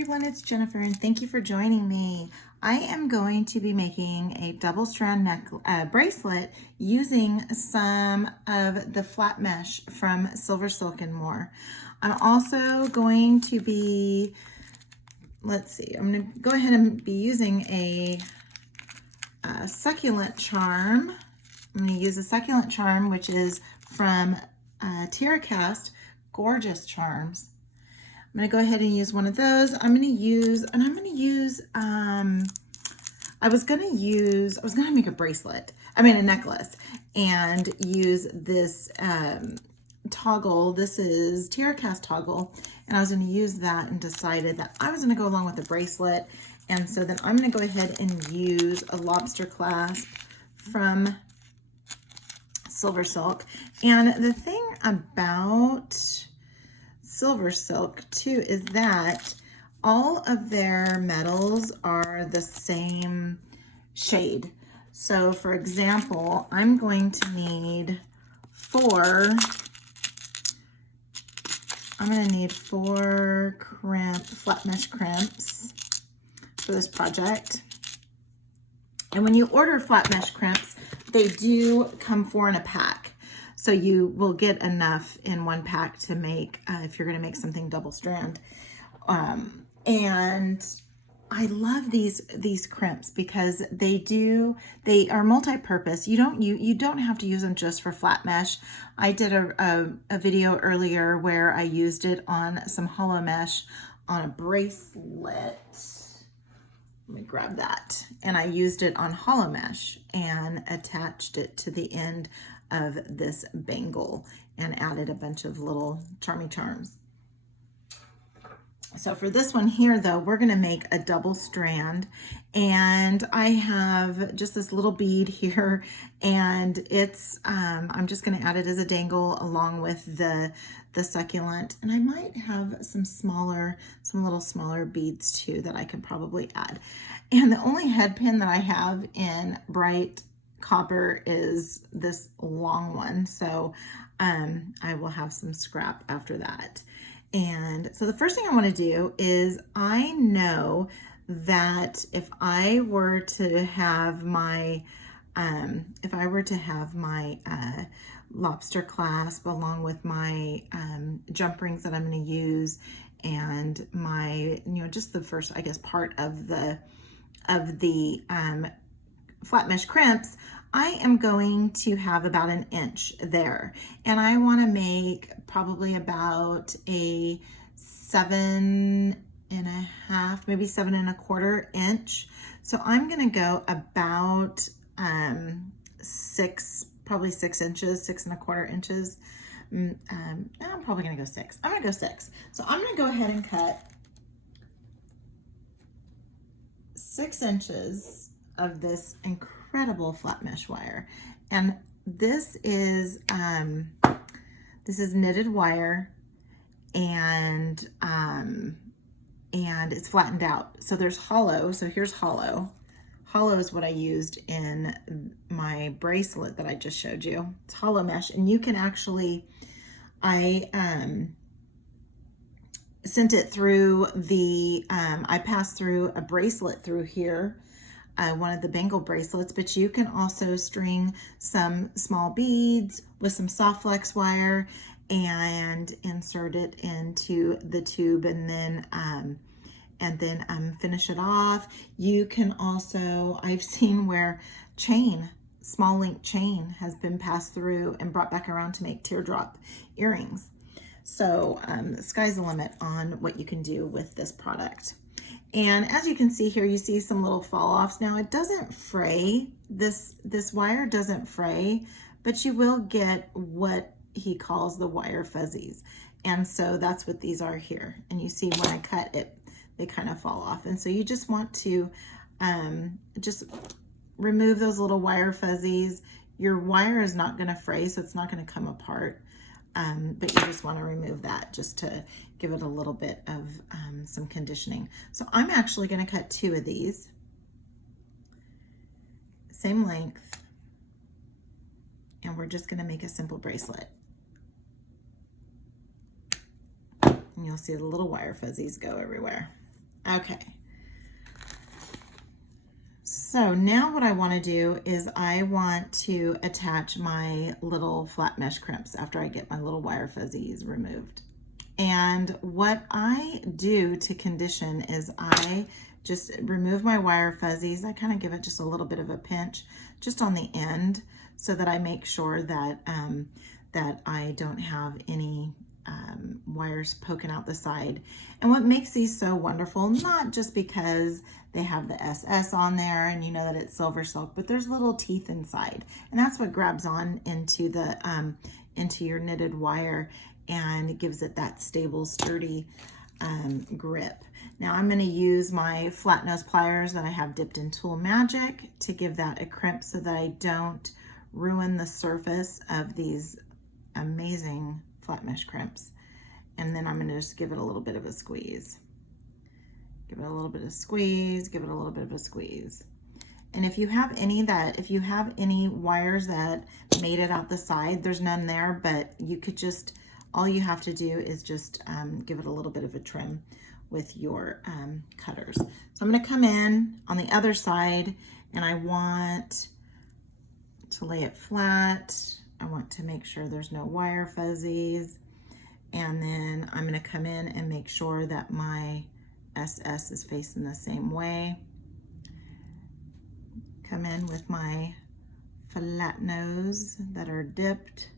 everyone, it's Jennifer and thank you for joining me. I am going to be making a double strand bracelet using some of the flat mesh from SilverSilk More. I'm also going to be, I'm going to go ahead and be using a succulent charm. I'm going to use a succulent charm, which is from TerraCast, gorgeous charms. I'm going to go ahead and use one of those. I was going to make a bracelet, a necklace, and use this toggle. This is TerraCast toggle, and I was going to use that and decided that I was going to go along with the bracelet. And so then I'm going to go ahead and use a lobster clasp from SilverSilk. And the thing about SilverSilk too is that all of their metals are the same shade. So for example, I'm going to need four flat mesh crimps for this project. And when you order flat mesh crimps, they do come four in a pack. So you will get enough in one pack to make, if you're gonna make something double strand. And I love these crimps because they are multi-purpose. You don't have to use them just for flat mesh. I did a video earlier where I used it on some hollow mesh on a bracelet. Let me grab that. And I used it on hollow mesh and attached it to the end of this bangle and added a bunch of little charmy charms. So for this one here though, we're gonna make a double strand, and I have just this little bead here, and it's, I'm just gonna add it as a dangle along with the succulent, and I might have some little smaller beads too that I could probably add. And the only head pin that I have in bright copper is this long one, so I will have some scrap after that. And so the first thing I want to do is, I know that if I were to have my lobster clasp along with my jump rings that I'm going to use, and my, just the first, I guess, part of the flat mesh crimps, I am going to have about an inch there, and I want to make probably about a 7.5, maybe 7.25 inch. So I'm going to go about probably 6 inches, 6.25 inches. No, I'm probably going to go 6. I'm going to go 6. So I'm going to go ahead and cut 6 inches of this incredible flat mesh wire. And this is knitted wire, and it's flattened out. So there's hollow. So here's hollow. Hollow is what I used in my bracelet that I just showed you. It's hollow mesh, and you can actually, I sent it through the, I passed through a bracelet through here, one of the bangle bracelets, but you can also string some small beads with some soft flex wire and insert it into the tube, and then finish it off. You can also, I've seen where small link chain has been passed through and brought back around to make teardrop earrings. So the sky's the limit on what you can do with this product. And as you can see here, you see some little fall offs. Now it doesn't fray, this wire doesn't fray, but you will get what he calls the wire fuzzies. And so that's what these are here. And you see when I cut it, they kind of fall off. And so you just want to just remove those little wire fuzzies. Your wire is not gonna fray, so it's not gonna come apart. But you just want to remove that just to give it a little bit of some conditioning. So I'm actually going to cut 2 of these, same length, and we're just going to make a simple bracelet. And you'll see the little wire fuzzies go everywhere. Okay. So now what I want to do is I want to attach my little flat mesh crimps after I get my little wire fuzzies removed. And what I do to condition is I just remove my wire fuzzies. I kind of give it just a little bit of a pinch just on the end so that I make sure that, that I don't have any wires poking out the side. And what makes these so wonderful, not just because they have the SS on there and you know that it's SilverSilk, but there's little teeth inside, and that's what grabs on into the into your knitted wire and it gives it that stable, sturdy grip. Now I'm going to use my flat nose pliers that I have dipped in Tool Magic to give that a crimp so that I don't ruin the surface of these amazing flat mesh crimps. And then I'm going to just give it a little bit of a squeeze. Give it a little bit of squeeze, give it a little bit of a squeeze. And if you have any wires that made it out the side, there's none there, but you could just, all you have to do is just give it a little bit of a trim with your cutters. So I'm going to come in on the other side and I want to lay it flat. I want to make sure there's no wire fuzzies. And then I'm going to come in and make sure that my SS is facing the same way. Come in with my flat nose that are dipped.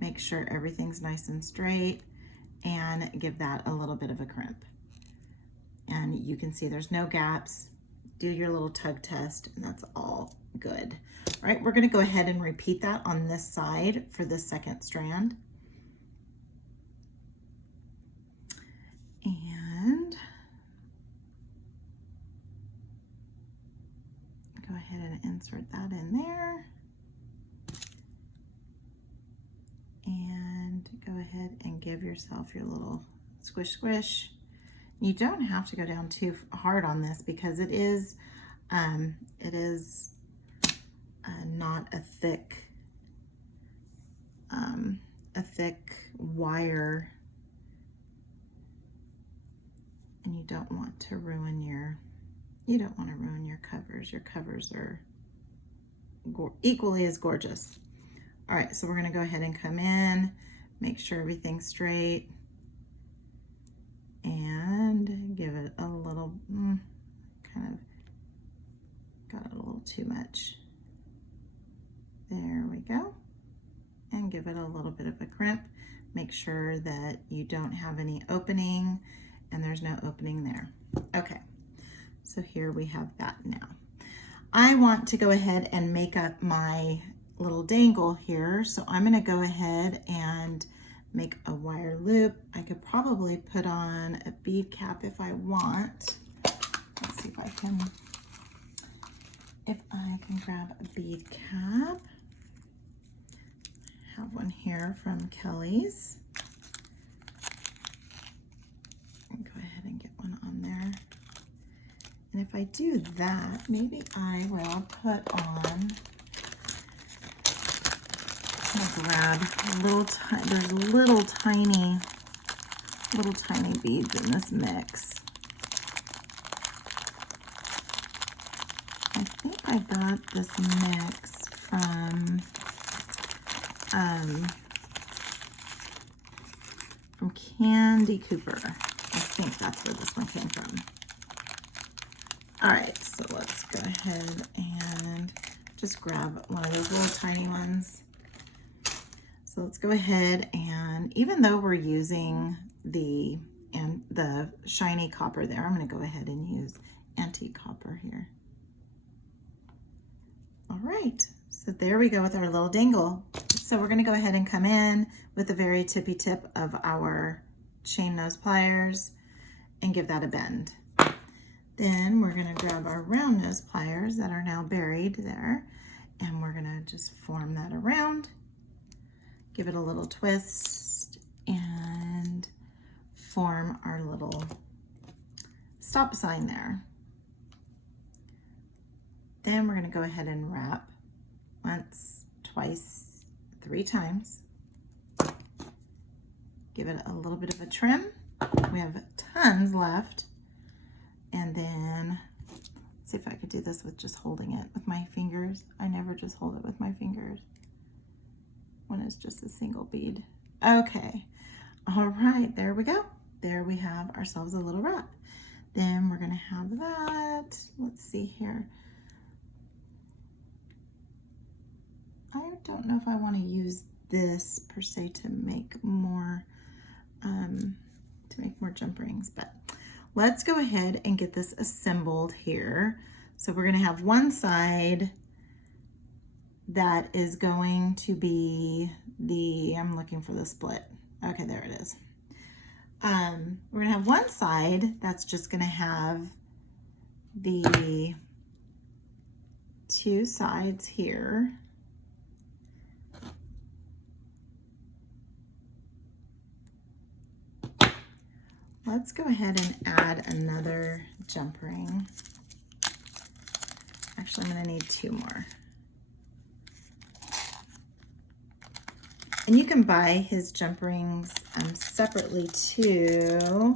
Make sure everything's nice and straight and give that a little bit of a crimp. And you can see there's no gaps. Do your little tug test and that's all good. All right, we're going to go ahead and repeat that on this side for the second strand. And go ahead and insert that in there. And go ahead and give yourself your little squish squish. You don't have to go down too hard on this because it is not a thick wire, and you don't want to ruin your covers. Your covers are equally as gorgeous. All right, so we're going to go ahead and come in, make sure everything's straight, and give it a little, kind of got it a little too much. There we go. And give it a little bit of a crimp. Make sure that you don't have any opening, and there's no opening there. Okay, so here we have that now. I want to go ahead and make up my little dangle here, so I'm going to go ahead and make a wire loop. I could probably put on a bead cap if I want. Let's see if I can grab a bead cap. I have one here from Kelly's. Go ahead and get one on there. And if I do that, maybe I will put on, I'm gonna grab there's little tiny beads in this mix. I think I got this mix from Candy Cooper. I think that's where this one came from. All right, so let's go ahead and just grab one of those little tiny ones. So let's go ahead, and even though we're using the shiny copper there, I'm going to go ahead and use antique copper here. All right, so there we go with our little dangle. So we're going to go ahead and come in with the very tippy tip of our chain nose pliers and give that a bend. Then we're going to grab our round nose pliers that are now buried there, and we're going to just form that around, give it a little twist, and form our little stop sign there. Then we're going to go ahead and wrap once, twice, 3 times. Give it a little bit of a trim. We have tons left. And then, let's see if I could do this with just holding it with my fingers. I never just hold it with my fingers when it's just a single bead. Okay, all right, there we go. There we have ourselves a little wrap. Then we're gonna have that. Let's see here. I don't know if I want to use this per se to make more jump rings, but let's go ahead and get this assembled here. So we're going to have one side that is going to be I'm looking for the split. Okay, there it is. We're going to have one side that's just going to have the two sides here. Let's go ahead and add another jump ring. Actually, I'm going to need two more. And you can buy his jump rings separately too.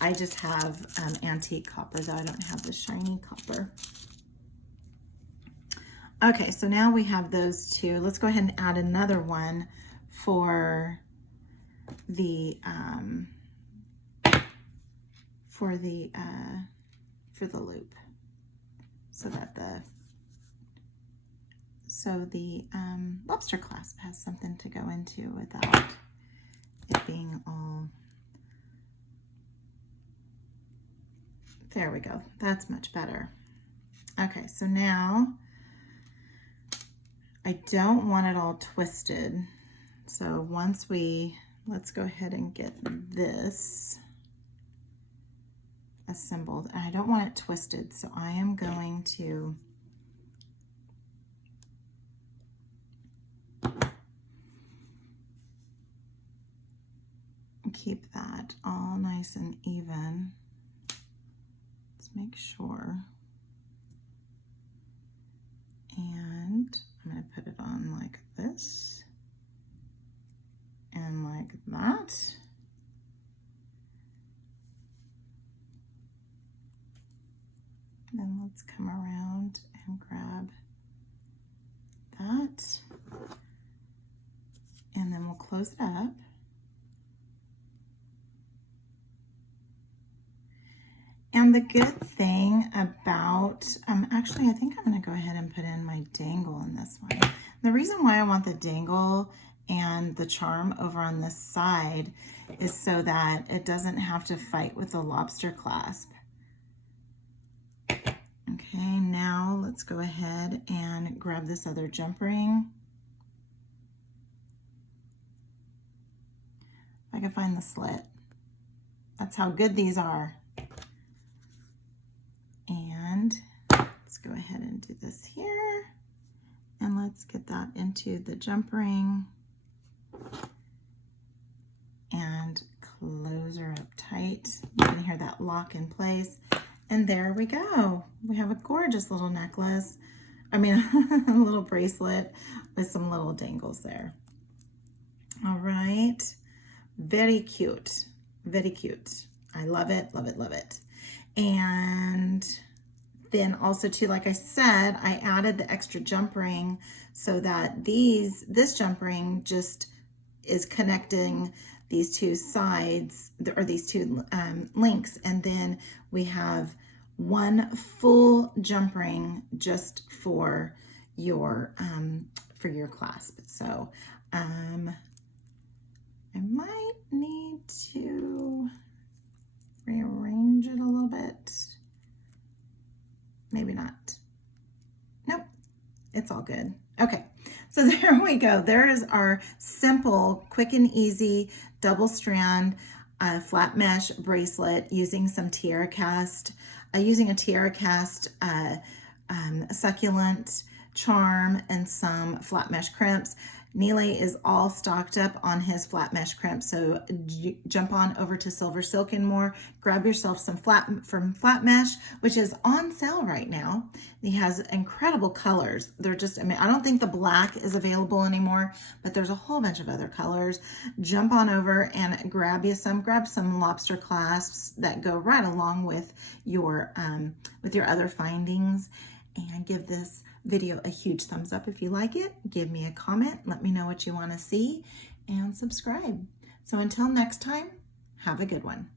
I just have antique copper, though I don't have the shiny copper. Okay, so now we have those two. Let's go ahead and add another one for the loop, so that the lobster clasp has something to go into without it being all. There we go. That's much better. Okay, so now I don't want it all twisted. So let's go ahead and get this assembled. And I don't want it twisted, so I am going to keep that all nice and even. Let's make sure. And I'm going to put it on like this and like that. Then let's come around and grab that. And then we'll close it up. And the good thing about, actually I think I'm gonna go ahead and put in my dangle in this one. The reason why I want the dangle and the charm over on this side is so that it doesn't have to fight with the lobster clasp. Okay, now let's go ahead and grab this other jump ring. If I can find the slit. That's how good these are. And let's go ahead and do this here. And let's get that into the jump ring. And close her up tight. You can hear that lock in place. And there we go. We have a gorgeous little necklace. I mean, a little bracelet with some little dangles there. All right. Very cute. Very cute. I love it, love it, love it. And then also too, like I said, I added the extra jump ring so that this jump ring just is connecting these two sides, or these two links, and then we have one full jump ring just for your clasp. So I might need to rearrange it a little bit. Maybe not. Nope, it's all good. Okay, so there we go. There is our simple, quick and easy double strand flat mesh bracelet using some tiara cast, using a tiara cast succulent charm and some flat mesh crimps. Nealay is all stocked up on his flat mesh crimps, so jump on over to SilverSilk More, grab yourself some flat mesh, which is on sale right now. He has incredible colors. They're just, I mean, I don't think the black is available anymore, but there's a whole bunch of other colors. Jump on over and grab some lobster clasps that go right along with your other findings, and give this video a huge thumbs up if you like it. Give me a comment, let me know what you want to see, and subscribe. So until next time, have a good one.